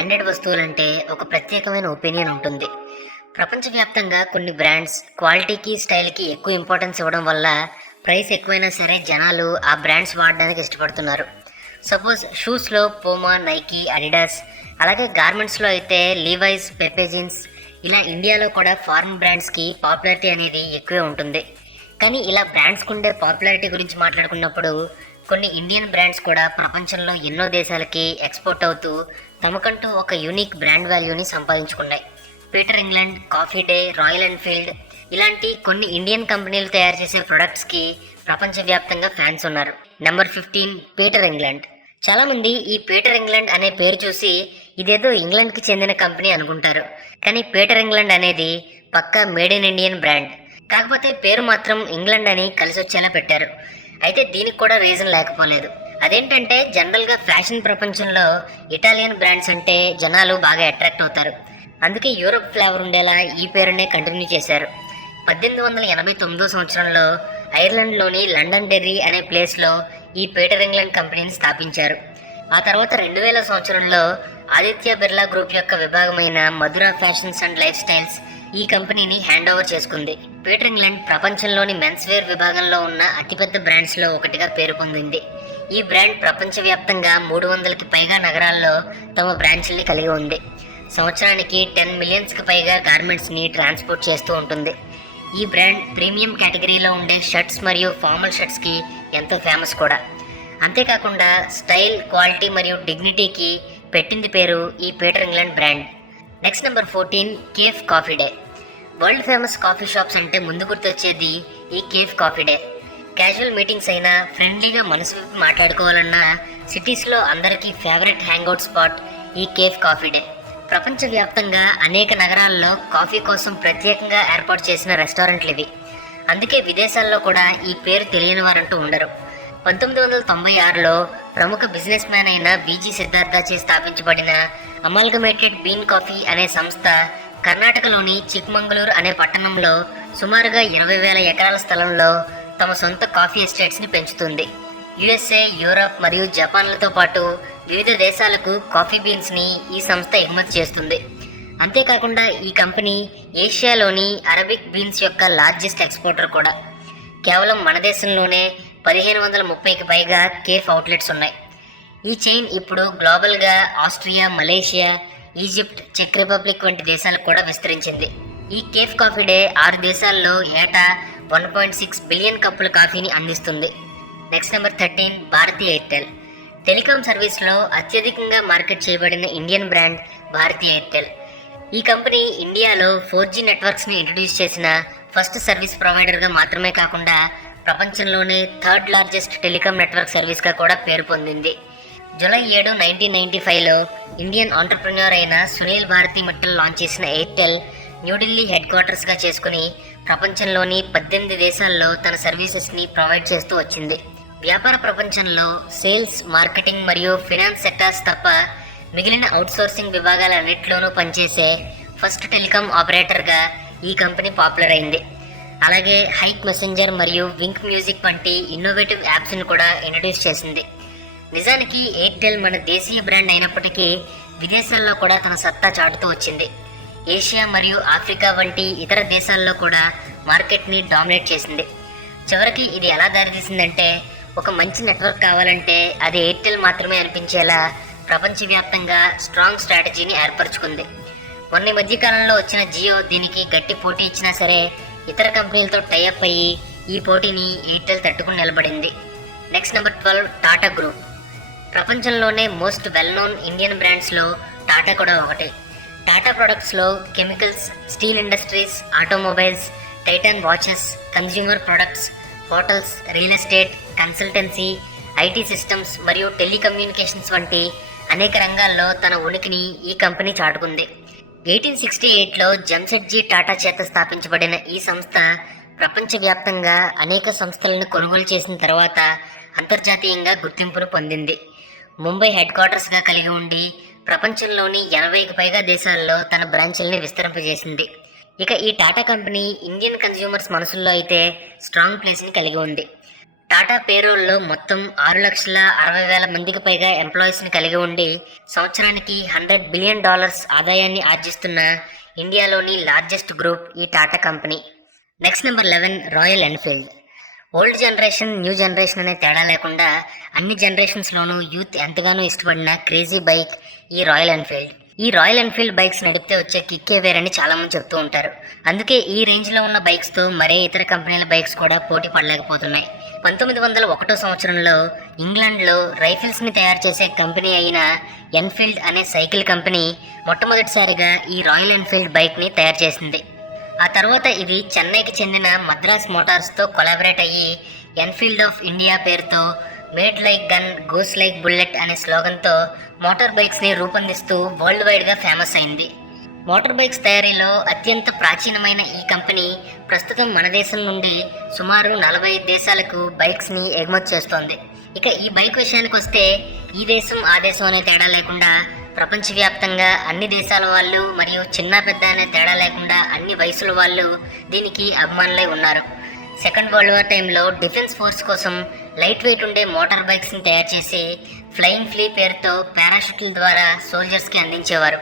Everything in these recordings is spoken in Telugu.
బ్రాండెడ్ వస్తువులంటే ఒక ప్రత్యేకమైన ఒపీనియన్ ఉంటుంది. ప్రపంచవ్యాప్తంగా కొన్ని బ్రాండ్స్ క్వాలిటీకి, స్టైల్కి ఎక్కువ ఇంపార్టెన్స్ ఇవ్వడం వల్ల ప్రైస్ ఎక్కువైనా సరే జనాలు ఆ బ్రాండ్స్ వాడడానికి ఇష్టపడుతున్నారు. సపోజ్ షూస్లో పోమా, నైకీ, అడిడాస్, అలాగే గార్మెంట్స్లో అయితే లీవైస్, పెప్పే జీన్స్, ఇలా ఇండియాలో కూడా ఫారిన్ బ్రాండ్స్కి పాపులారిటీ అనేది ఎక్కువే ఉంటుంది. కానీ ఇలా బ్రాండ్స్కి ఉండే పాపులారిటీ గురించి మాట్లాడుకున్నప్పుడు కొన్ని ఇండియన్ బ్రాండ్స్ కూడా ప్రపంచంలో ఎన్నో దేశాలకి ఎక్స్పోర్ట్ అవుతూ తమకంటూ ఒక యూనిక్ బ్రాండ్ వాల్యూని సంపాదించుకున్నాయి. Peter England, coffee day, Royal Enfield ఇలాంటి కొన్ని ఇండియన్ కంపెనీలు తయారు చేసే ప్రొడక్ట్స్కి ప్రపంచవ్యాప్తంగా ఫ్యాన్స్ ఉన్నారు. Number 15 Peter England. చాలామంది ఈ పీటర్ ఇంగ్లాండ్ అనే పేరు చూసి ఇదేదో ఇంగ్లాండ్కి చెందిన కంపెనీ అనుకుంటారు. కానీ పీటర్ ఇంగ్లాండ్ అనేది పక్కా మేడ్ ఇన్ ఇండియన్ బ్రాండ్. కాకపోతే పేరు మాత్రం ఇంగ్లాండ్ అని కలిసి వచ్చేలా పెట్టారు. అయితే దీనికి కూడా రీజన్ లేకపోలేదు. అదేంటంటే జనరల్గా ఫ్యాషన్ ప్రపంచంలో ఇటాలియన్ బ్రాండ్స్ అంటే జనాలు బాగా అట్రాక్ట్ అవుతారు. అందుకే యూరప్ ఫ్లేవర్ ఉండేలా ఈ పేరునే కంటిన్యూ చేశారు. 1889 సంవత్సరంలో ఐర్లాండ్లోని లండన్ డెర్రీ అనే ప్లేస్లో ఈ పీటర్ ఇంగ్లాండ్ కంపెనీని స్థాపించారు. ఆ తర్వాత 2000 సంవత్సరంలో ఆదిత్య బిర్లా గ్రూప్ యొక్క విభాగమైన Madura fashions and lifestyles ఈ కంపెనీని హ్యాండ్ ఓవర్ చేసుకుంది. పీటర్ ఇంగ్లాండ్ ప్రపంచంలోని మెన్స్ వేర్ విభాగంలో ఉన్న అతిపెద్ద బ్రాండ్స్లో ఒకటిగా పేరు పొందింది. ఈ బ్రాండ్ ప్రపంచవ్యాప్తంగా 300కి పైగా నగరాల్లో తమ బ్రాంచ్ల్ని కలిగి ఉంది. సంవత్సరానికి 10 మిలియన్స్కి పైగా గార్మెంట్స్ని ట్రాన్స్పోర్ట్ చేస్తూ ఉంటుంది. ఈ బ్రాండ్ ప్రీమియం కేటగిరీలో ఉండే షర్ట్స్ మరియు ఫార్మల్ షర్ట్స్కి ఎంతో ఫేమస్ కూడా. అంతేకాకుండా స్టైల్, క్వాలిటీ మరియు డిగ్నిటీకి పెట్టింది పేరు ఈ Peter England brand. Next number 14 cafe coffee day. World famous coffee shops అంటే ముందు గుర్తొచ్చేది ఈ cafe coffee day. Casual meetings అయినా, ఫ్రెండ్లీగా మనసు విప్పి మాట్లాడుకోవాలన్నా సిటీస్లో అందరికీ ఫేవరెట్ హ్యాంగ్అవుట్ స్పాట్ ఈ కేఫ్ కాఫీ డే. ప్రపంచవ్యాప్తంగా అనేక నగరాల్లో కాఫీ కోసం ప్రత్యేకంగా ఏర్పాటు చేసిన రెస్టారెంట్లు ఇవి. అందుకే విదేశాల్లో కూడా ఈ పేరు తెలియని వారంటూ ఉండరు. 1996లో ప్రముఖ బిజినెస్ మ్యాన్ అయిన విజి సిద్ధార్థచే స్థాపించబడిన అమాల్గమేటెడ్ బీన్ కాఫీ అనే సంస్థ కర్ణాటకలోని చిక్మంగళూరు అనే పట్టణంలో సుమారుగా 20,000 ఎకరాల స్థలంలో తమ సొంత కాఫీ ఎస్టేట్స్ని పెంచుతుంది. యుఎస్ఏ, యూరప్ మరియు జపాన్లతో పాటు వివిధ దేశాలకు కాఫీ బీన్స్ని ఈ సంస్థ ఎగుమతి చేస్తుంది. అంతేకాకుండా ఈ కంపెనీ ఏషియాలోని అరబిక్ బీన్స్ యొక్క లార్జెస్ట్ ఎక్స్పోర్టర్ కూడా. కేవలం మన దేశంలోనే 1530కి పైగా కేఫ్ అవుట్లెట్స్ ఉన్నాయి. ఈ చైన్ ఇప్పుడు గ్లోబల్గా ఆస్ట్రియా, మలేషియా, ఈజిప్ట్, చెక్ రిపబ్లిక్ వంటి దేశాలకు కూడా విస్తరించింది. ఈ కేఫ్ కాఫీ డే 6 దేశాల్లో ఏటా 1.6 బిలియన్ కప్పుల కాఫీని అందిస్తుంది. Next number 13 Bharti Airtel. Telecom సర్వీస్లో అత్యధికంగా మార్కెట్ చేయబడిన ఇండియన్ బ్రాండ్ భారతీ ఎయిర్టెల్. ఈ కంపెనీ ఇండియాలో 4G నెట్వర్క్స్ని ఇంట్రడ్యూస్ చేసిన ఫస్ట్ సర్వీస్ ప్రొవైడర్గా మాత్రమే కాకుండా ప్రపంచంలోనే 3rd లార్జెస్ట్ టెలికాం నెట్వర్క్ సర్వీస్గా కూడా పేరు పొందింది. జూలై 7, 1995లో ఇండియన్ ఆంటర్ప్రెన్యూర్ అయిన సునీల్ భారతి మిట్టల్ లాంచ్ చేసిన ఎయిర్టెల్ న్యూఢిల్లీ హెడ్ క్వార్టర్స్గా చేసుకుని ప్రపంచంలోని 18 దేశాల్లో తన సర్వీసెస్ని ప్రొవైడ్ చేస్తూ వచ్చింది. వ్యాపార ప్రపంచంలో సేల్స్, మార్కెటింగ్ మరియు ఫినాన్స్ సెక్టార్స్ తప్ప మిగిలిన అవుట్సోర్సింగ్ విభాగాలన్నింటిలోనూ పనిచేసే ఫస్ట్ టెలికాం ఆపరేటర్గా ఈ కంపెనీ పాపులర్ అయింది. అలాగే హైక్ మెసెంజర్ మరియు వింక్ మ్యూజిక్ వంటి ఇన్నోవేటివ్ యాప్స్ని కూడా ఇంట్రడ్యూస్ చేసింది. నిజానికి ఎయిర్టెల్ మన దేశీయ బ్రాండ్ అయినప్పటికీ విదేశాల్లో కూడా తన సత్తా చాటుతూ వచ్చింది. ఏషియా మరియు ఆఫ్రికా వంటి ఇతర దేశాల్లో కూడా మార్కెట్ని డామినేట్ చేసింది. చివరికి ఇది ఎలా దారితీసిందంటే ఒక మంచి నెట్వర్క్ కావాలంటే అది ఎయిర్టెల్ మాత్రమే అనిపించేలా ప్రపంచవ్యాప్తంగా స్ట్రాంగ్ స్ట్రాటజీని ఏర్పరచుకుంది. మొన్న మధ్యకాలంలో వచ్చిన జియో దీనికి గట్టి పోటీ ఇచ్చినా సరే ఇతర కంపెనీలతో టైఅప్ అయ్యి ఈ పోటీని ఎయిర్టెల్ తట్టుకుని నిలబడింది. Next number 12 Tata group. ప్రపంచంలోనే మోస్ట్ వెల్ నోన్ ఇండియన్ బ్రాండ్స్లో టాటా కూడా ఒకటి. టాటా ప్రొడక్ట్స్లో chemicals, steel industries, automobiles, Titan watches, consumer products, hotels, real estate, consultancy, IT systems మరియు టెలికమ్యూనికేషన్స్ వంటి అనేక రంగాల్లో తన ఉనికిని ఈ కంపెనీ చాటుకుంది. 1868లో జంషెడ్జీ టాటా చేత స్థాపించబడిన ఈ సంస్థ ప్రపంచవ్యాప్తంగా అనేక సంస్థలను కొనుగోలు చేసిన తర్వాత అంతర్జాతీయంగా గుర్తింపును పొందింది. ముంబై హెడ్ క్వార్టర్స్గా కలిగి ఉండి ప్రపంచంలోని 80కి పైగా దేశాల్లో తన బ్రాంచ్ల్ని విస్తరింపజేసింది. ఇక ఈ టాటా కంపెనీ ఇండియన్ కన్స్యూమర్స్ మనసుల్లో అయితే స్ట్రాంగ్ ప్లేస్ని కలిగి ఉంది. టాటా పేరోల్లో మొత్తం 6,60,000 మందికి పైగా ఎంప్లాయీస్ని కలిగి ఉండి సంవత్సరానికి $100 బిలియన్ ఆదాయాన్ని ఆర్జిస్తున్న ఇండియాలోని లార్జెస్ట్ గ్రూప్ ఈ Tata company. Next number 11 royal Enfield. Old generation new generation అనే తేడా లేకుండా అన్ని జనరేషన్స్లోనూ యూత్ ఎంతగానో ఇష్టపడిన క్రేజీ బైక్ ఈ రాయల్ ఎన్ఫీల్డ్. ఈ రాయల్ ఎన్ఫీల్డ్ బైక్స్ నడిపితే వచ్చే కిక్కే వేరని చాలామంది చెప్తూ ఉంటారు. అందుకే ఈ రేంజ్లో ఉన్న బైక్స్తో మరే ఇతర కంపెనీల బైక్స్ కూడా పోటీ పడలేకపోతున్నాయి. 1901 సంవత్సరంలో ఇంగ్లాండ్లో రైఫిల్స్ని తయారు చేసే కంపెనీ అయిన ఎన్ఫీల్డ్ అనే సైకిల్ కంపెనీ మొట్టమొదటిసారిగా ఈ రాయల్ ఎన్ఫీల్డ్ బైక్ని తయారు చేసింది. ఆ తర్వాత ఇది చెన్నైకి చెందిన మద్రాస్ మోటార్స్తో కొలాబరేట్ అయ్యి ఎన్ఫీల్డ్ ఆఫ్ ఇండియా పేరుతో made like gun goes like bullet అనే స్లోగన్తో మోటార్ బైక్స్ని రూపొందిస్తూ వరల్డ్ వైడ్గా ఫేమస్ అయింది. మోటార్ బైక్స్ తయారీలో అత్యంత ప్రాచీనమైన ఈ కంపెనీ ప్రస్తుతం మన దేశం నుండి సుమారు 45 దేశాలకు బైక్స్ని ఎగుమతి చేస్తోంది. ఇక ఈ బైక్ విషయానికి వస్తే ఈ దేశం ఆ దేశం అనే తేడా లేకుండా ప్రపంచవ్యాప్తంగా అన్ని దేశాల వాళ్ళు మరియు చిన్న పెద్ద అనే తేడా లేకుండా అన్ని వయసుల వాళ్ళు దీనికి అభిమానులై ఉన్నారు. సెకండ్ వరల్డ్ వార్ టైంలో డిఫెన్స్ ఫోర్స్ కోసం లైట్ వెయిట్ ఉండే మోటార్ బైక్స్ని తయారు చేసి ఫ్లయింగ్ ఫ్లీ పేరుతో పారాషూట్ల ద్వారా సోల్జర్స్కి అందించేవారు.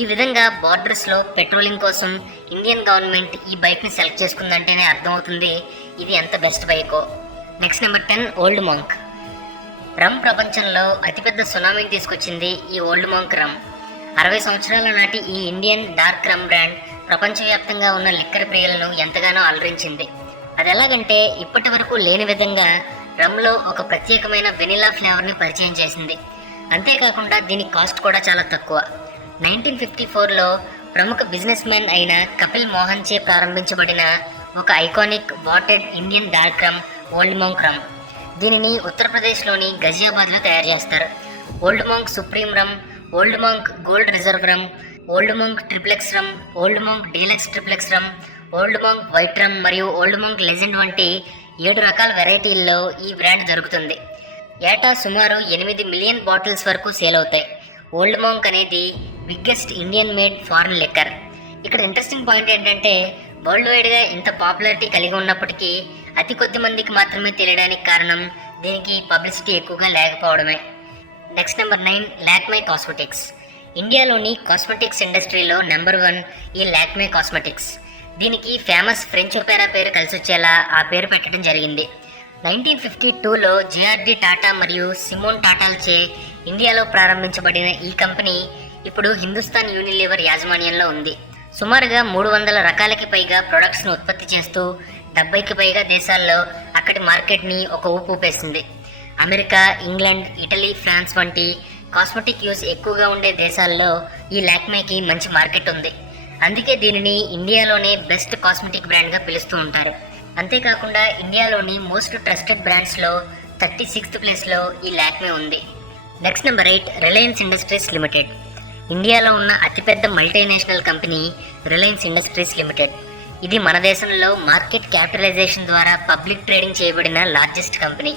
ఈ విధంగా బార్డర్స్లో పెట్రోలింగ్ కోసం ఇండియన్ గవర్నమెంట్ ఈ బైక్ని సెలెక్ట్ చేసుకుందంటేనే అర్థమవుతుంది ఇది ఎంత బెస్ట్ బైకో. Next number 10 Old Monk. Rum ప్రపంచంలో అతిపెద్ద సునామీని తీసుకొచ్చింది ఈ ఓల్డ్ మాంక్ రమ్. 60 సంవత్సరాల నాటి ఈ ఇండియన్ డార్క్ రమ్ బ్రాండ్ ప్రపంచవ్యాప్తంగా ఉన్న లిక్కర్ ప్రియులను ఎంతగానో అలరించింది. అది ఎలాగంటే ఇప్పటి వరకు లేని విధంగా రమ్లో ఒక ప్రత్యేకమైన వెనిలా ఫ్లేవర్ని పరిచయం చేసింది. అంతేకాకుండా దీని కాస్ట్ కూడా చాలా తక్కువ. 1954లో ప్రముఖ బిజినెస్ మ్యాన్ అయిన కపిల్ మోహన్ చే ప్రారంభించబడిన ఒక ఐకానిక్ వాటెడ్ ఇండియన్ డార్క్ రమ్ ఓల్డ్ మాంక్ రమ్. దీనిని ఉత్తరప్రదేశ్లోని గజియాబాద్లో తయారు చేస్తారు. ఓల్డ్ మాంక్ సుప్రీం రమ్, ఓల్డ్ మాంక్ గోల్డ్ రిజర్వ్ రమ్, ఓల్డ్ మాంక్ ట్రిప్లెక్స్ రమ్, ఓల్డ్ మాంక్ డీలక్స్ ట్రిప్లెక్స్ రమ్, ఓల్డ్ మాంక్ వైట్ రమ్ మరియు ఓల్డ్ మాంక్ లెజెండ్ వంటి 7 రకాల వెరైటీల్లో ఈ బ్రాండ్ దొరుకుతుంది. ఏటా సుమారు 8 మిలియన్ బాటిల్స్ వరకు సేల్ అవుతాయి. ఓల్డ్ మాంక్ అనేది biggest Indian made foreign liquor. ఇక్కడ ఇంట్రెస్టింగ్ పాయింట్ ఏంటంటే వరల్డ్ వైడ్గా ఇంత పాపులారిటీ కలిగి ఉన్నప్పటికీ అతి కొద్ది మందికి మాత్రమే తెలియడానికి కారణం దీనికి పబ్లిసిటీ ఎక్కువగా లేకపోవడమే. Next number 9 Lakme cosmetics. ఇండియాలోని కాస్మెటిక్స్ ఇండస్ట్రీలో నెంబర్ 1 ఈ లాక్మే కాస్మెటిక్స్. దీనికి ఫేమస్ ఫ్రెంచ్ ఒపేరా పేరు కలిసి వచ్చేలా ఆ పేరు పెట్టడం జరిగింది. 1952లో జేఆర్డి టాటా మరియు సిమోన్ టాటాలచే ఇండియాలో ప్రారంభించబడిన ఈ కంపెనీ ఇప్పుడు హిందుస్థాన్ యూనిలీవర్ యాజమాన్యంలో ఉంది. సుమారుగా 300 రకాలకి పైగా ప్రొడక్ట్స్ను ఉత్పత్తి చేస్తూ 70కి పైగా దేశాల్లో అక్కడి మార్కెట్ని ఒక ఊపు ఊపేసింది. అమెరికా, ఇంగ్లాండ్, ఇటలీ, ఫ్రాన్స్ వంటి కాస్మెటిక్ యూజ్ ఎక్కువగా ఉండే దేశాల్లో ఈ లాక్మేకి మంచి మార్కెట్ ఉంది. అందుకే దీనిని ఇండియాలోనే బెస్ట్ కాస్మెటిక్ బ్రాండ్గా పిలుస్తూ ఉంటారు. అంతేకాకుండా ఇండియాలోని మోస్ట్ ట్రస్టెడ్ బ్రాండ్స్లో 36th ప్లేస్లో ఈ లాక్మే ఉంది. Next number 8 Reliance industries limited. ఇండియాలో ఉన్న అతిపెద్ద multinational company Reliance industries limited. ఇది మన దేశంలో మార్కెట్ క్యాపిటలైజేషన్ ద్వారా పబ్లిక్ ట్రేడింగ్ చేయబడిన లార్జెస్ట్ కంపెనీ.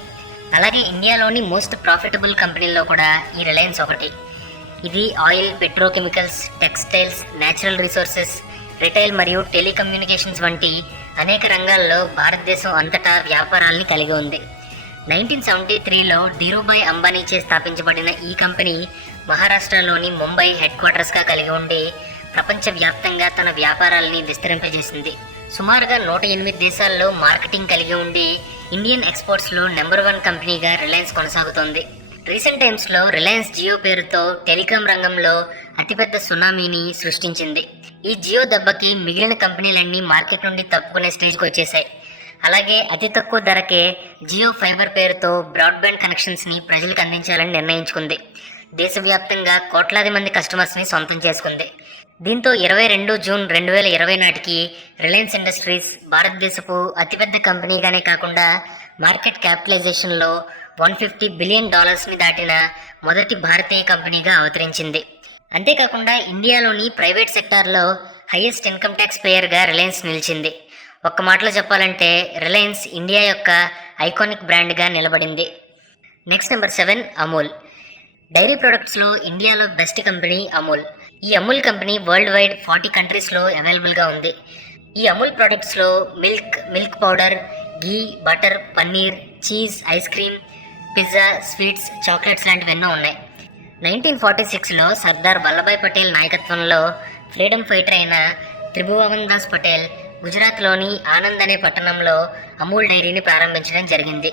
అలాగే ఇండియాలోని మోస్ట్ ప్రాఫిటబుల్ కంపెనీల్లో కూడా ఈ రిలయన్స్ ఒకటి. ఇది oil, petrochemicals, textiles, natural resources, retail మరియు టెలికమ్యూనికేషన్స్ వంటి అనేక రంగాల్లో భారతదేశం అంతటా వ్యాపారాల్ని కలిగి ఉంది. 1973లో ధీరుభాయ్ అంబానీచే స్థాపించబడిన ఈ కంపెనీ మహారాష్ట్రలోని ముంబై హెడ్ క్వార్టర్స్గా కలిగి ఉండి ప్రపంచవ్యాప్తంగా తన వ్యాపారాలని విస్తరింపజేసింది. సుమారుగా 108 దేశాల్లో మార్కెటింగ్ కలిగి ఉండి ఇండియన్ ఎక్స్పోర్ట్స్లో నెంబర్ 1 కంపెనీగా రిలయన్స్ కొనసాగుతోంది. రీసెంట్ టైమ్స్లో రిలయన్స్ జియో పేరుతో టెలికాం రంగంలో అతిపెద్ద సునామీని సృష్టించింది. ఈ జియో దెబ్బకి మిగిలిన కంపెనీలన్నీ మార్కెట్ నుండి తప్పుకునే స్టేజ్కి వచ్చేసాయి. అలాగే అతి తక్కువ ధరకే జియో ఫైబర్ పేరుతో బ్రాడ్బ్యాండ్ కనెక్షన్స్ని ప్రజలకు అందించాలని నిర్ణయించుకుంది. దేశవ్యాప్తంగా కోట్లాది మంది కస్టమర్స్ని సొంతం చేసుకుంది. దీంతో 22 జూన్ 2020 నాటికి రిలయన్స్ ఇండస్ట్రీస్ భారతదేశపు అతిపెద్ద కంపెనీగానే కాకుండా మార్కెట్ క్యాపిటలైజేషన్లో $150 బిలియన్ దాటిన మొదటి భారతీయ కంపెనీగా అవతరించింది. అంతేకాకుండా ఇండియాలోని ప్రైవేట్ సెక్టార్లో హైయెస్ట్ ఇన్కమ్ ట్యాక్స్ పేయర్గా రిలయన్స్ నిలిచింది. ఒక్క మాటలో చెప్పాలంటే రిలయన్స్ ఇండియా యొక్క ఐకానిక్ బ్రాండ్గా నిలబడింది. Next number 7 Amul. డైరీ ప్రొడక్ట్స్లో ఇండియాలో బెస్ట్ కంపెనీ అమూల్. ఈ అమూల్ కంపెనీ వరల్డ్ వైడ్ 40 కంట్రీస్లో అవైలబుల్గా ఉంది. ఈ అమూల్ ప్రొడక్ట్స్లో milk powder, ghee, butter, paneer, cheese, ice cream, pizza, sweets, chocolates లాంటివి ఎన్నో ఉన్నాయి. 1946లో సర్దార్ వల్లభాయ్ పటేల్ నాయకత్వంలో ఫ్రీడమ్ ఫైటర్ అయిన త్రిభువన్ దాస్ పటేల్ గుజరాత్లోని ఆనంద్ అనే పట్టణంలో అమూల్ డైరీని ప్రారంభించడం జరిగింది.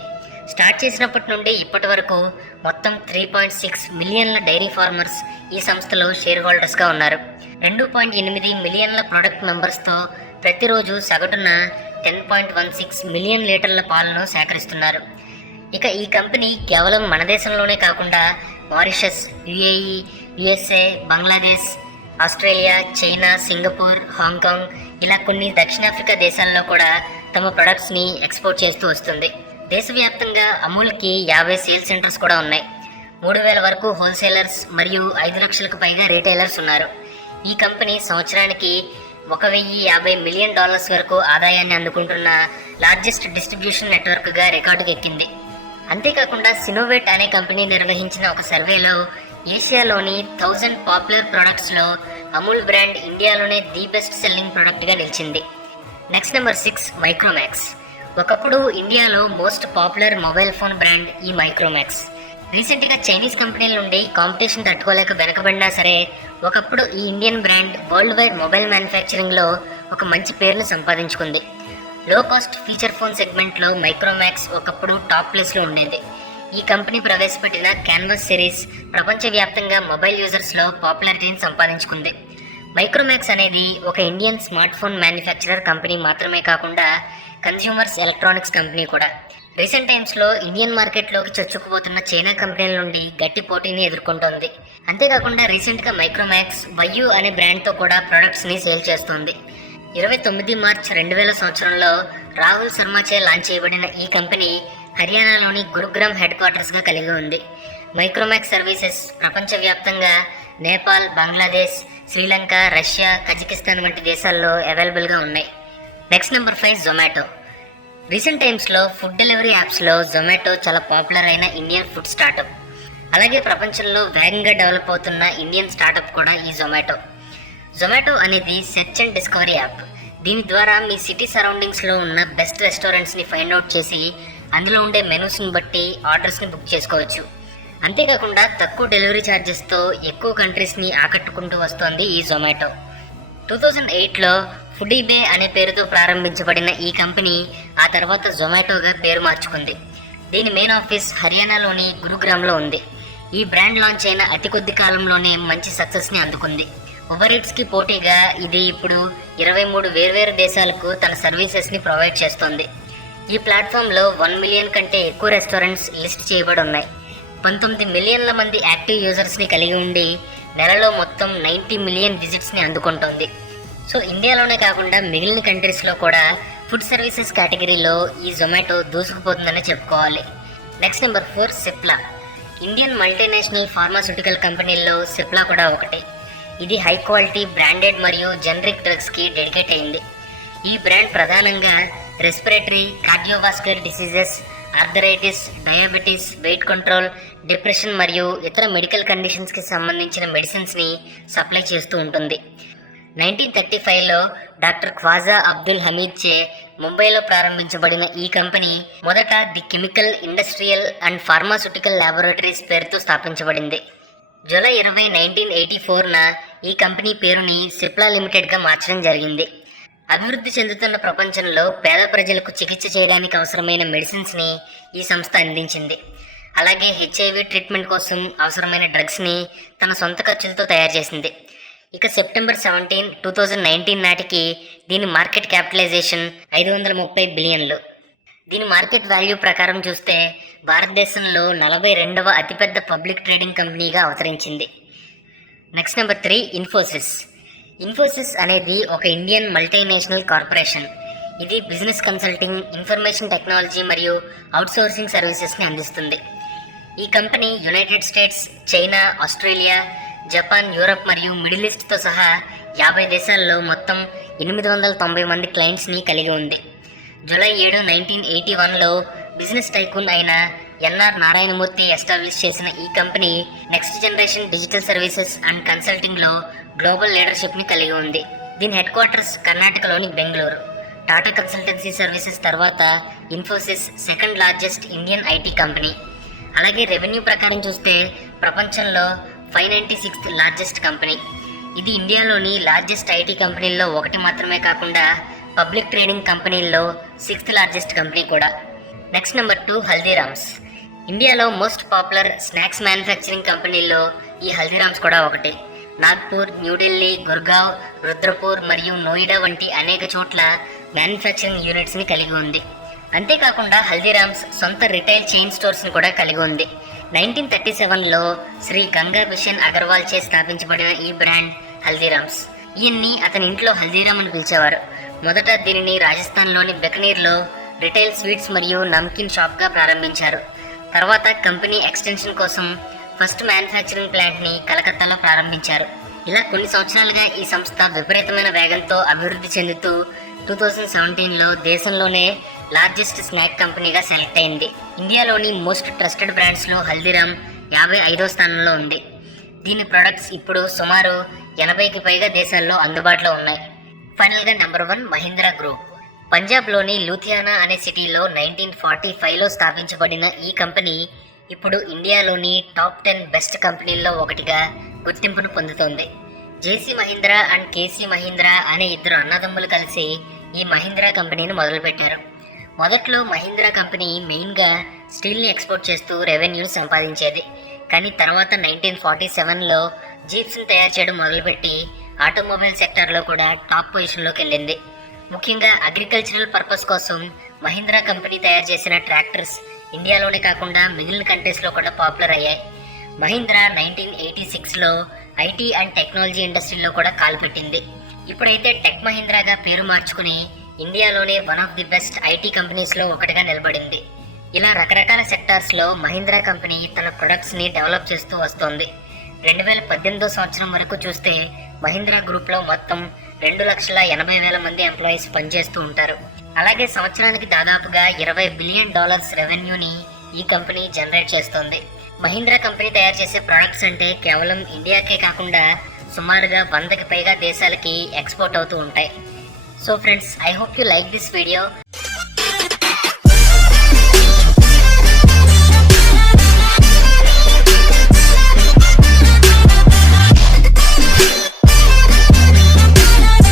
స్టార్ట్ చేసినప్పటి నుండి ఇప్పటి వరకు మొత్తం 3.6 మిలియన్ల డైరీ ఫార్మర్స్ ఈ సంస్థలో షేర్ హోల్డర్స్గా ఉన్నారు. 2.8 మిలియన్ల ప్రొడక్ట్ మెంబర్స్తో ప్రతిరోజు సగటున 10.16 మిలియన్ లీటర్ల పాలను సేకరిస్తున్నారు. ఇక ఈ కంపెనీ కేవలం మన దేశంలోనే కాకుండా Mauritius, UAE, USA, Bangladesh, Australia, China, Singapore, Hong Kong ఇలా కొన్ని దక్షిణాఫ్రికా దేశాల్లో కూడా తమ ప్రొడక్ట్స్ని ఎక్స్పోర్ట్ చేస్తూ వస్తుంది. దేశవ్యాప్తంగా అమూల్కి 50 సేల్స్ సెంటర్స్ కూడా ఉన్నాయి. 3,000 వరకు హోల్సేలర్స్ మరియు 5 లక్షలకు పైగా రీటైలర్స్ ఉన్నారు. ఈ కంపెనీ సంవత్సరానికి $1,050 మిలియన్ వరకు ఆదాయాన్ని అందుకుంటున్న లార్జెస్ట్ డిస్ట్రిబ్యూషన్ నెట్వర్క్గా రికార్డుకు ఎక్కింది. అంతేకాకుండా సినోవేట్ అనే కంపెనీ నిర్వహించిన ఒక సర్వేలో ఏషియాలోని 1000 పాపులర్ ప్రొడక్ట్స్లో అమూల్ బ్రాండ్ ఇండియాలోనే ది బెస్ట్ సెల్లింగ్ ప్రొడక్ట్గా నిలిచింది. Next number 6 Micromax. ఒకప్పుడు ఇండియాలో most popular mobile phone brand ఈ మైక్రోమాక్స్. రీసెంట్గా చైనీస్ కంపెనీల నుండి కాంపిటీషన్ తట్టుకోలేక వెనకబడినా సరే ఒకప్పుడు ఈ Indian brand worldwide mobile మ్యానుఫ్యాక్చరింగ్లో ఒక మంచి పేరును సంపాదించుకుంది. లో కాస్ట్ ఫీచర్ ఫోన్ సెగ్మెంట్లో మైక్రోమాక్స్ ఒకప్పుడు టాప్ ప్లేస్లో ఉండేది. ఈ కంపెనీ ప్రవేశపెట్టిన క్యాన్వాస్ సిరీస్ ప్రపంచవ్యాప్తంగా మొబైల్ యూజర్స్లో పాపులారిటీని సంపాదించుకుంది. మైక్రోమాక్స్ అనేది ఒక Indian smart phone manufacturer company మాత్రమే కాకుండా కన్స్యూమర్స్ ఎలక్ట్రానిక్స్ కంపెనీ కూడా. రీసెంట్ టైమ్స్లో ఇండియన్ మార్కెట్లోకి చొచ్చుకుపోతున్న చైనా కంపెనీల నుండి గట్టి పోటీని ఎదుర్కొంటోంది. అంతేకాకుండా రీసెంట్గా మైక్రోమాక్స్ వైయూ అనే బ్రాండ్తో కూడా ప్రొడక్ట్స్ని సేల్ చేస్తోంది. 29 మార్చ్ 2000 సంవత్సరంలో రాహుల్ శర్మాచే లాంచ్ చేయబడిన ఈ కంపెనీ హర్యానాలోని గురుగ్రామ్ హెడ్ క్వార్టర్స్గా కలిగి ఉంది. మైక్రోమాక్స్ సర్వీసెస్ ప్రపంచవ్యాప్తంగా నేపాల్, బంగ్లాదేశ్, శ్రీలంక, రష్యా, కజకిస్తాన్ వంటి దేశాల్లో అవైలబుల్గా ఉన్నాయి. Next number 5 Zomato. రీసెంట్ టైమ్స్లో ఫుడ్ డెలివరీ యాప్స్లో జొమాటో చాలా పాపులర్ అయిన ఇండియన్ ఫుడ్ స్టార్టప్. అలాగే ప్రపంచంలో వేగంగా డెవలప్ అవుతున్న ఇండియన్ స్టార్టప్ కూడా ఈ జొమాటో. జొమాటో అనేది సెర్చ్ అండ్ డిస్కవరీ యాప్. దీని ద్వారా మీ సిటీ సరౌండింగ్స్లో ఉన్న బెస్ట్ రెస్టారెంట్స్ని ఫైండ్ అవుట్ చేసి అందులో ఉండే మెనూస్ని బట్టి ఆర్డర్స్ని బుక్ చేసుకోవచ్చు. అంతేకాకుండా తక్కువ డెలివరీ ఛార్జెస్తో ఎక్కువ కంట్రీస్ని ఆకట్టుకుంటూ వస్తోంది ఈ జొమాటో. 2008లో ఫుడీబే అనే పేరుతో ప్రారంభించబడిన ఈ కంపెనీ ఆ తర్వాత జొమాటోగా పేరు మార్చుకుంది. దీని మెయిన్ ఆఫీస్ హర్యానాలోని గురుగ్రామ్లో ఉంది. ఈ బ్రాండ్ లాంచ్ అయిన అతి కొద్ది కాలంలోనే మంచి సక్సెస్ని అందుకుంది. ఉబర్ ఈట్స్కి పోటీగా ఇది ఇప్పుడు 23 వేర్వేరు దేశాలకు తన సర్వీసెస్ని ప్రొవైడ్ చేస్తోంది. ఈ ప్లాట్ఫామ్లో 1 మిలియన్ కంటే ఎక్కువ రెస్టారెంట్స్ లిస్ట్ చేయబడి ఉన్నాయి. 19 మిలియన్ల మంది యాక్టివ్ యూజర్స్ని కలిగి ఉండి నెలలో మొత్తం 90 మిలియన్ విజిట్స్ని అందుకుంటోంది. సో ఇండియాలోనే కాకుండా మిగిలిన కంట్రీస్లో కూడా ఫుడ్ సర్వీసెస్ కేటగిరీలో ఈ జొమాటో దూసుకుపోతుందని చెప్పుకోవాలి. Next number 4 Cipla. Indian multinational pharmaceutical కంపెనీల్లో సిప్లా కూడా ఒకటి. ఇది హై క్వాలిటీ బ్రాండెడ్ మరియు జనరిక్ డ్రగ్స్కి డెడికేట్ అయింది. ఈ బ్రాండ్ ప్రధానంగా respiratory, cardiovascular diseases, arthritis, diabetes, weight control, depression మరియు ఇతర మెడికల్ కండిషన్స్కి సంబంధించిన మెడిసిన్స్ని సప్లై చేస్తూ ఉంటుంది. 1935లో డాక్టర్ ఖ్వాజా అబ్దుల్ హమీద్ చే ముంబైలో ప్రారంభించబడిన ఈ కంపెనీ మొదట the chemical, industrial and pharmaceutical laboratories పేరుతో స్థాపించబడింది. జూలై 20, 1984న ఈ కంపెనీ పేరుని సిప్లా లిమిటెడ్గా మార్చడం జరిగింది. అభివృద్ధి చెందుతున్న ప్రపంచంలో పేద ప్రజలకు చికిత్స చేయడానికి అవసరమైన మెడిసిన్స్ని ఈ సంస్థ అందించింది. అలాగే HIV ట్రీట్మెంట్ కోసం అవసరమైన డ్రగ్స్ని తన సొంత ఖర్చులతో తయారు చేసింది. ఇక సెప్టెంబర్ 17, 2019 నాటికి దీని మార్కెట్ క్యాపిటలైజేషన్ 530 బిలియన్లు. దీని మార్కెట్ వాల్యూ ప్రకారం చూస్తే భారతదేశంలో 42వ అతిపెద్ద పబ్లిక్ ట్రేడింగ్ కంపెనీగా అవతరించింది. Next number 3 Infosys. ఇన్ఫోసిస్ అనేది ఒక ఇండియన్ మల్టీనేషనల్ కార్పొరేషన్. ఇది బిజినెస్ కన్సల్టింగ్, ఇన్ఫర్మేషన్ టెక్నాలజీ మరియు అవుట్సోర్సింగ్ సర్వీసెస్ని అందిస్తుంది. ఈ company United States, China, Australia, Japan, Europe మరియు మిడిల్ ఈస్ట్తో సహా 50 దేశాల్లో మొత్తం 890 మంది క్లయింట్స్ని కలిగి ఉంది. జూలై 7, 1981లో బిజినెస్ టైకూన్ అయిన ఎన్ఆర్ నారాయణమూర్తి ఎస్టాబ్లిష్ చేసిన ఈ company next generation digital services and కన్సల్టింగ్లో గ్లోబల్ లీడర్షిప్ని కలిగి ఉంది. దీని హెడ్ క్వార్టర్స్ కర్ణాటకలోని బెంగళూరు. టాటా కన్సల్టెన్సీ సర్వీసెస్ తర్వాత Infosys second largest Indian IT company. అలాగే రెవెన్యూ ప్రకారం చూస్తే ప్రపంచంలో 596th లార్జెస్ట్ కంపెనీ. ఇది ఇండియాలోని లార్జెస్ట్ ఐటీ కంపెనీల్లో ఒకటి మాత్రమే కాకుండా పబ్లిక్ ట్రేడింగ్ కంపెనీల్లో 6th లార్జెస్ట్ కంపెనీ కూడా. Next number 2 Haldiram's. ఇండియాలో మోస్ట్ పాపులర్ స్నాక్స్ మ్యానుఫ్యాక్చరింగ్ కంపెనీల్లో ఈ హల్దీరామ్స్ కూడా ఒకటి. నాగ్పూర్, న్యూఢిల్లీ, గుర్గావ్, రుద్రపూర్ మరియు నోయిడా వంటి అనేక చోట్ల మ్యానుఫ్యాక్చరింగ్ యూనిట్స్ని కలిగి ఉంది. అంతేకాకుండా హల్దీరామ్స్ సొంత రిటైల్ చైన్ స్టోర్స్ని కూడా కలిగి ఉంది. 1937లో శ్రీ గంగా బిషన్ అగర్వాల్ చే స్థాపించబడిన ఈ బ్రాండ్ హల్దీరామ్స్. ఈయన్ని అతని ఇంట్లో హల్దీరామ్ అని పిలిచేవారు. మొదట దీనిని రాజస్థాన్లోని బికనీర్లో రిటైల్ స్వీట్స్ మరియు నమ్కిన్ షాప్గా ప్రారంభించారు. తర్వాత కంపెనీ ఎక్స్టెన్షన్ కోసం ఫస్ట్ మ్యానుఫ్యాక్చరింగ్ ప్లాంట్ని కలకత్తాలో ప్రారంభించారు. ఇలా కొన్ని సంవత్సరాలుగా ఈ సంస్థ విపరీతమైన వేగంతో అభివృద్ధి చెందుతూ 2017లో దేశంలోనే లార్జెస్ట్ స్నాక్ కంపెనీగా సెలెక్ట్ అయింది. ఇండియాలోని మోస్ట్ ట్రస్టెడ్ బ్రాండ్స్లో హల్దీరామ్ 55వ స్థానంలో ఉంది. దీని ప్రొడక్ట్స్ ఇప్పుడు సుమారు 80కి పైగా దేశాల్లో అందుబాటులో ఉన్నాయి. ఫైనల్గా నెంబర్ 1 మహీంద్రా గ్రూప్. పంజాబ్లోని లూథియానా అనే సిటీలో 1945లో స్థాపించబడిన ఈ కంపెనీ ఇప్పుడు ఇండియాలోని టాప్ 10 బెస్ట్ కంపెనీల్లో ఒకటిగా గుర్తింపును పొందుతోంది. జేసీ మహీంద్రా అండ్ కేసీ మహీంద్రా అనే ఇద్దరు అన్నదమ్ములు కలిసి ఈ మహీంద్రా కంపెనీని మొదలుపెట్టారు. మొదట్లో మహీంద్రా కంపెనీ మెయిన్గా స్టీల్ని ఎక్స్పోర్ట్ చేస్తూ రెవెన్యూని సంపాదించేది. కానీ తర్వాత 1947లో జీప్స్ని తయారు చేయడం మొదలుపెట్టి ఆటోమొబైల్ సెక్టార్లో కూడా టాప్ పొజిషన్లోకి వెళ్ళింది. ముఖ్యంగా అగ్రికల్చరల్ పర్పస్ కోసం మహీంద్రా కంపెనీ తయారు చేసిన ట్రాక్టర్స్ ఇండియాలోనే కాకుండా మిగిలిన కంట్రీస్లో కూడా పాపులర్ అయ్యాయి. మహీంద్రా 1986లో ఐటీ అండ్ టెక్నాలజీ ఇండస్ట్రీలో కూడా కాలుపెట్టింది. ఇప్పుడైతే టెక్ మహీంద్రాగా పేరు మార్చుకుని ఇండియాలోనే one of the best IT కంపెనీస్లో ఒకటిగా నిలబడింది. ఇలా రకరకాల సెక్టార్స్లో మహీంద్రా కంపెనీ తన ప్రొడక్ట్స్ని డెవలప్ చేస్తూ వస్తోంది. 2018వ సంవత్సరం వరకు చూస్తే మహీంద్రా గ్రూప్లో మొత్తం 2,80,000 మంది ఎంప్లాయీస్ పనిచేస్తూ ఉంటారు. అలాగే సంవత్సరానికి దాదాపుగా $20 బిలియన్ రెవెన్యూని ఈ కంపెనీ జనరేట్ చేస్తోంది. మహీంద్రా కంపెనీ తయారు చేసే ప్రొడక్ట్స్ అంటే కేవలం ఇండియాకే కాకుండా సుమారుగా 100కి పైగా దేశాలకి ఎక్స్పోర్ట్ అవుతూ ఉంటాయి. So friends, I hope you like this video.